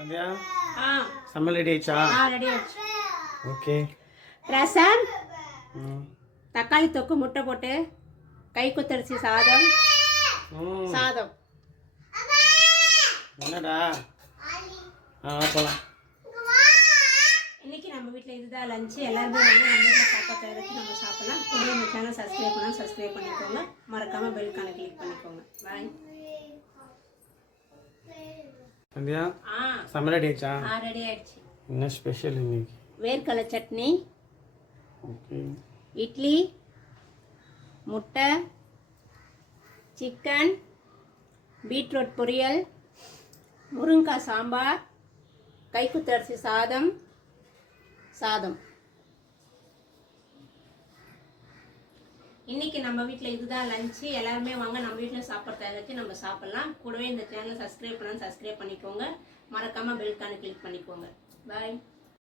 சந்தியா ஆ சமையல் ரெடி ஆயிடுச்சா? ரெடி ஆயிடுச்சு. ஓகே. ரசம், தக்காளி தொக்கு, முட்டை போட்டு கை குத்தரிசி சாதம். சாதம் என்னடா? போகலாம். இன்னைக்கு நம்ம வீட்டில் இதுதான் லஞ்சு. எல்லாருமே வந்து நம்ம வீட்டில் சாப்பாடு வச்சு நம்ம சாப்பிடலாம். கூட இந்த சேனல் சப்ஸ்கிரைப் பண்ணால் சப்ஸ்கிரைப் பண்ணிக்கோங்க. மறக்காமல் பெல்கான கிளிக் பண்ணிக்கோங்க. பாய். சந்தியா சமையல் ரெடி ஆயிடுச்சா? ரெடி ஆயிடுச்சு. என்ன ஸ்பெஷல் இன்னைக்கு? வேர்க்கடலை சட்னி, ஓகே, இட்லி, முட்டை, சிக்கன், பீட்ரூட் பொரியல், முருங்கைக்காய் சாம்பார், கைக்குத்தரிசி சாதம். இன்னைக்கு நம்ம வீட்டில் இதுதான் லஞ்சு. எல்லாருமே வாங்க நம்ம வீட்டில் சாப்பிட்றத வச்சு நம்ம சாப்பிட்லாம். கூடவே இந்த சேனலை சப்ஸ்கிரைப் பண்ணிக்கோங்க. மறக்காமல் பெல்கான கிளிக் பண்ணிக்கோங்க. பாய்.